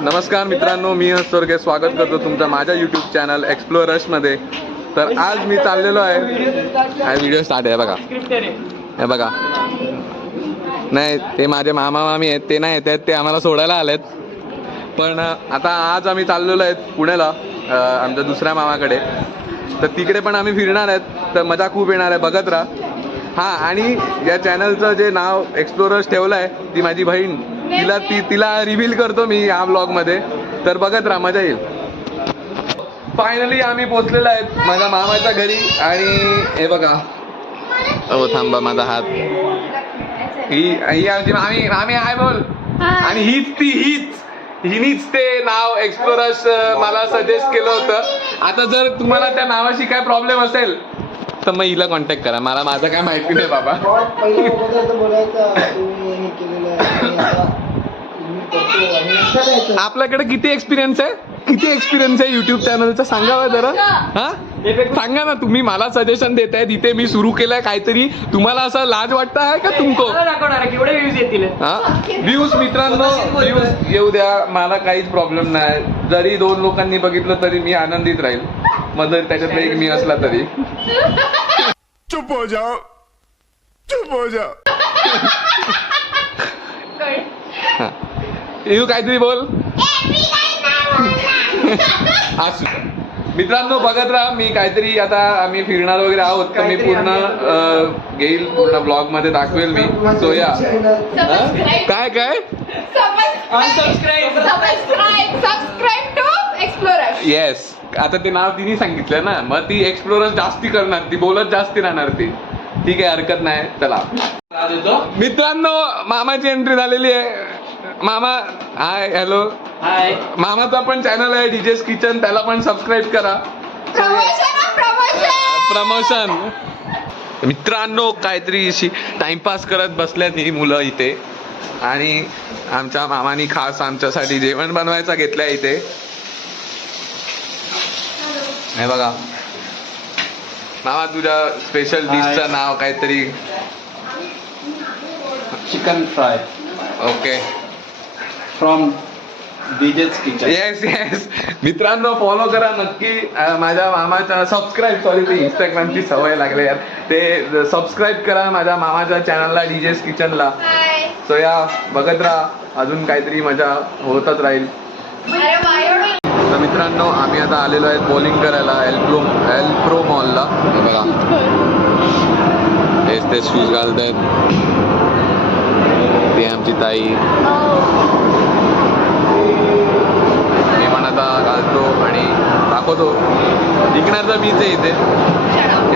नमस्कार मित्रांनो, मी सोरगे स्वागत करतो तुमचं माझ्या यूट्यूब चॅनल एक्सप्लोरर्स मध्ये. तर आज मी चाललेलो आहे, व्हिडिओ स्टार्ट आहे बघा. हे बघा, नाही ते माझे मामा मामी आहेत, ते नाही येत, ते आम्हाला सोडायला आलेत. पण आता आज आम्ही चाललेलो आहेत पुण्याला आमच्या दुसऱ्या मामाकडे. तर तिकडे पण आम्ही फिरणार आहेत, तर मजा खूप येणार आहे, बघत राहा. हां, आणि या चॅनलचं जे नाव एक्सप्लोरर्स ठेवलं आहे ती माझी बहीण, तिला रिव्हील करतो मी या ब्लॉगमध्ये, तर बघत राहा, मजा येईल. फायनली आम्ही पोचलेलो आहेत माझ्या मामाच्या घरी. आणि हे बघा, हो थांबा माझा हात, ही आमची मामी. मामी आहे बोल. आणि हिनीच ते नाव एक्सप्लोरर्स मला सजेस्ट केलं होतं. आता जर तुम्हाला त्या नावाशी काय प्रॉब्लेम असेल तर मग हिला कॉन्टॅक्ट करा, माझं काय माहिती नाही बाबा. आपल्याकडे किती एक्सपिरियन्स आहे युट्यूब चॅनलचा, सांगा जरा. हा, सांगा ना. तुम्ही मला सजेशन देताय, तिथे मी सुरू केलंय काहीतरी, तुम्हाला असं लाज वाटतं आहे का तुमको? व्ह्यूज मित्रांनो, व्ह्यूज येऊ द्या, मला काहीच प्रॉब्लेम नाही. जरी 2 लोकांनी बघितलं तरी मी आनंदित राहील, मग जर त्याच्यातला एक मी असला तरी. चुप हो जाओ. येऊ काहीतरी बोल. मित्रांनो बघत राहा, मी काहीतरी आता आम्ही फिरणार वगैरे आहोत, तर मी पूर्ण घेईल, पूर्ण ब्लॉग मध्ये दाखवेल मी. सो या काय येस, आता ते नाव तिने सांगितलं ना, मग ती एक्सप्लोरर जास्ती करणार, ती बोलत जास्ती राहणार ती. ठीक आहे, हरकत नाही. चला मित्रांनो, मामाची एंट्री झालेली आहे. मामा हाय, हॅलो. हाय. मामाचा पण चॅनल आहे डीजेस किचन, त्याला पण सबस्क्राईब करा. प्रमोशन. मित्रांनो, काहीतरी टाइमपास करत बसल्यात ही मुलं इथे, आणि आमच्या मामानी खास आमच्यासाठी जेवण बनवायचं घेतलंय इथे. हे बघा मामा, तुझ्या स्पेशल डिशचं नाव काहीतरी. Chicken fry okay, from DJs kitchen. Yes. मित्रांनो फॉलो करा नक्की माझ्या मामाच्या, सबस्क्राईब, ती इंस्टाग्रामची सवय लागली यार, ते सबस्क्राईब करा माझ्या मामाच्या चॅनलला, डीजेस किचनला. सो या, बघत राहा, अजून काहीतरी मजा होतच राहील. तर मित्रांनो, आम्ही आता आलेलो आहे बॉलिंग करायला एल प्रो मॉलला. बघा, हेच ते शूज घालत आहेत, ती आमची ताई. मी पण आता घालतो आणि दाखवतो. जिंकणार तर मीच आहे इथे,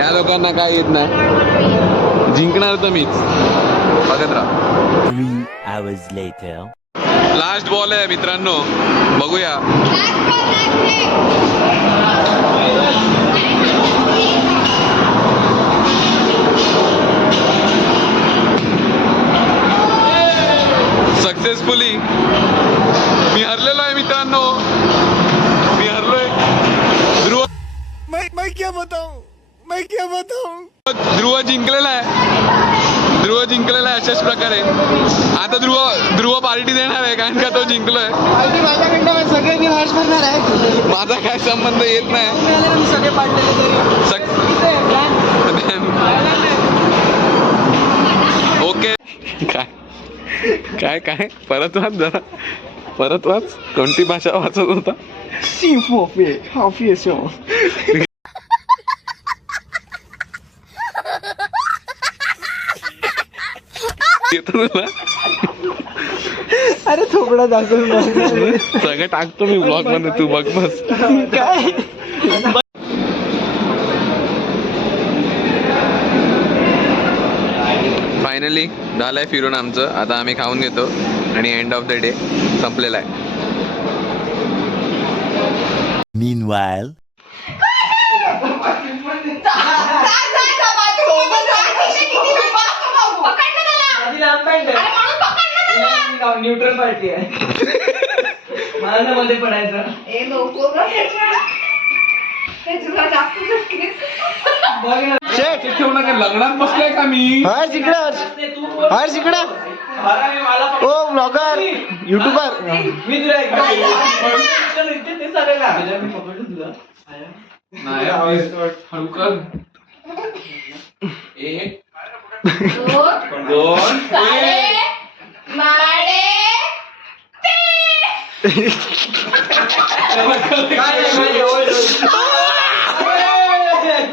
या लोकांना काय येत नाही, जिंकणार तर मीच. बघत राहा. 3 hours later. लास्ट बॉल आहे मित्रांनो, बघूया. सक्सेसफुली मी हरलेलो आहे मित्रांनो, मी हरलोय. मैं क्या बताऊं. ध्रुव जिंकलेला आहे अशाच प्रकारे. आता ध्रुव पार्टी देणार आहे, कारण का तो जिंकलोय. माझा काय संबंध येत नाही. ओके, काय परत वाच. कोणती भाषा वाचत होता? येतो तुला? अरे थोडा दाखव, सगळं टाकतो मी ब्लॉग मध्ये, तू बघ बस. काय फायनली झालंय फिरून आमचं. आता आम्ही खाऊन घेतो आणि एंड ऑफ द डे संपलेला आहे. Meanwhile. न्यूट्रल पार्टी आहे. मला मध्ये पडायचं. शेट ठेवू नका लग्नात बसलोय का मी हर्ष इकडं हर्ष इकडं ओ ब्लॉगर युट्यूबर मी तुला एकदा नाही हळू कर 1 2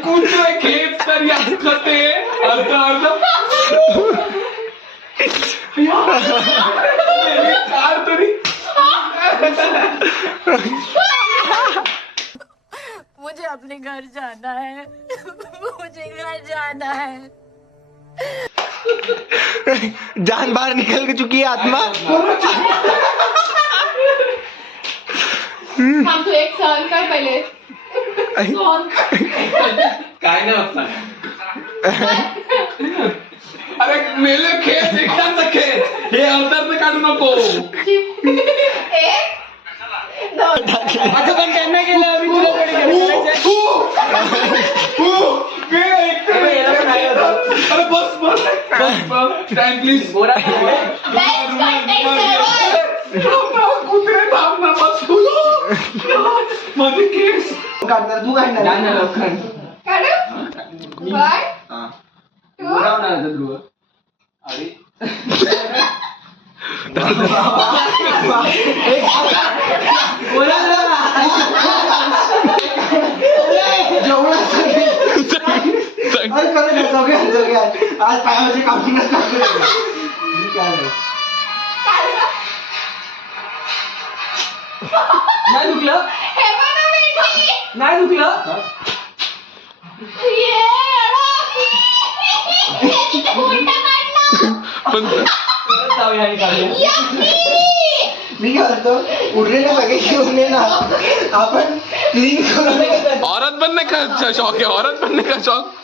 कुछ खेप तरी असतं ते अर्ध कार तरी मुझे अपने घर जाना है मुझे घर जाना है जान बाहर निकल के चुकी है आत्मा हम तो एक साल का पहले काय नाही होत अरे मेले खेळ एकदाच खेळ हे अवतार काढू नको आता पण त्यांना केलं आम्ही तुझ्याकडे अरे बस स्टँड प्लीज कुत्रे थांब ना बस माझे केस काढणार तू काढणार आज पायाचे कापूनच नाही दुखलं नाही दुखलं पण परत जाऊया आणि काढूया मी काय म्हणतो उरलेले सगळे घेऊन ये ना आपण क्लीन करून औरत बनने का शौक है औरत बनने का शौक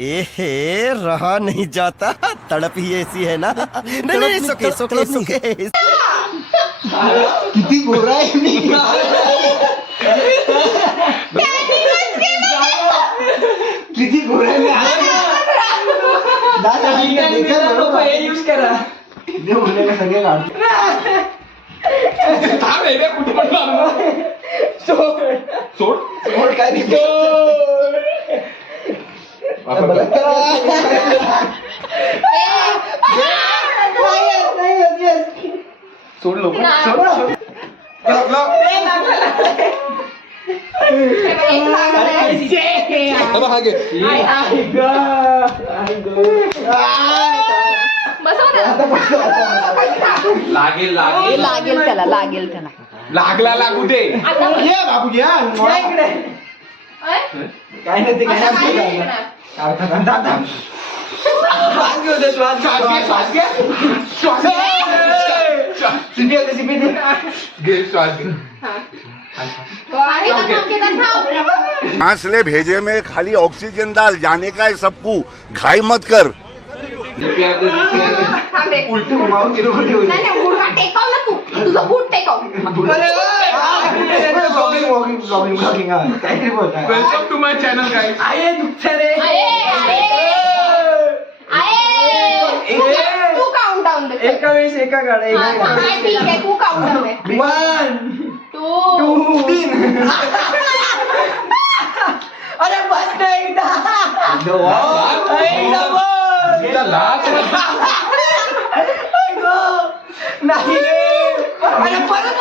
एहे रहा नहीं जाता तड़प ही ऐसी है ना नहीं सुके सुके सुके किती गोरा आहे मी किती गोरा आहे हे यूज करा मी उरलेले सगळे काढतो थांब रे कुठे पण सोड सोड काय नाही सोड लोक हा घे लागेल लागेल लागेल त्याला लागला लागू दे ये बाबू घ्या काय नाही ते काय घे श्वास घे सांस ले भेजे में खाली ऑक्सीजन डाल जाने का है सबको घाई मत कर उलट घुमावून गेलो काहीतरी बोलता welcome to my channel guys आहे दुखतं रे तू काउंट डाऊन एका वेळेस एका काढा ठीक आहे तू काउंट डाऊन आहे 1 तू 2 3 अरे बस ना एकदा नाही रे अरे परत